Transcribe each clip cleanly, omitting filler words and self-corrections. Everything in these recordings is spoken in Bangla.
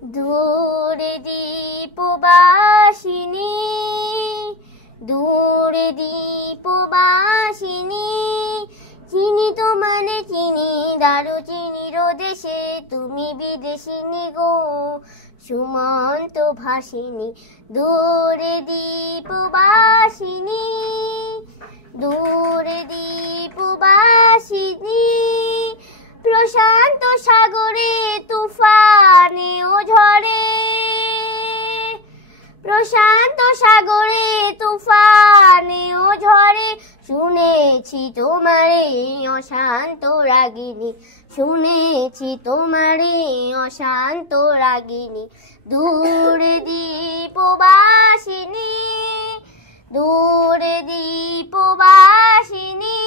দূরে দীপবাসিনী, দূরে দীপবাসিনী, চিনি তোমারে চিনি, দারুচিনির দেশে তুমি বিদেশিনী গো, সুমন্ত ভাসিনী। দূরে দীপবাসিনী, দূরে দীপবাসিনী, প্রশান্ত সাগরে তুফানে ও ঝড়ে, প্রশান্ত সাগরে তুফানে ও ঝড়ে, শুনেছি তোমারে অশান্ত রাগিনী, শুনেছি তোমারে অশান্ত রাগিনী। দূরে দীপবাসিনী, দূরে দীপবাসিনী,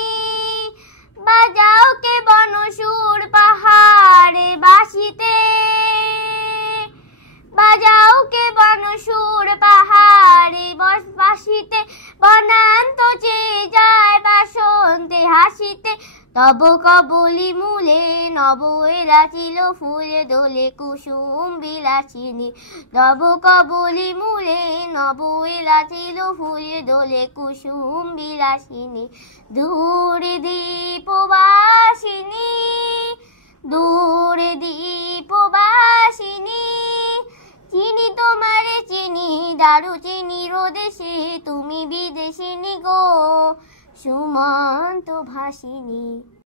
বাজাও কে বনসুর পাহাড়ে বাসিতে, বাজাও কে বনসুর পাহাড়ে বাসিতে, বনান্ত চেয়ে যায় বাসন্তে হাসিতে, তব কবলি মূলে নব এলাচিল ফুলে দোলে কুসুম বিলাসিনী, তব কবলি মূলে নব এলাচিল ফুলে দোলে কুসুম বিলাসিনী। দূরে দীপবাসিনী, দূরে দীপবাসিনী, চিনি তোমারে চিনি, দারুচিনির দেশে তুমি বিদেশিনী গো, সুমন্ত ভাসিনী।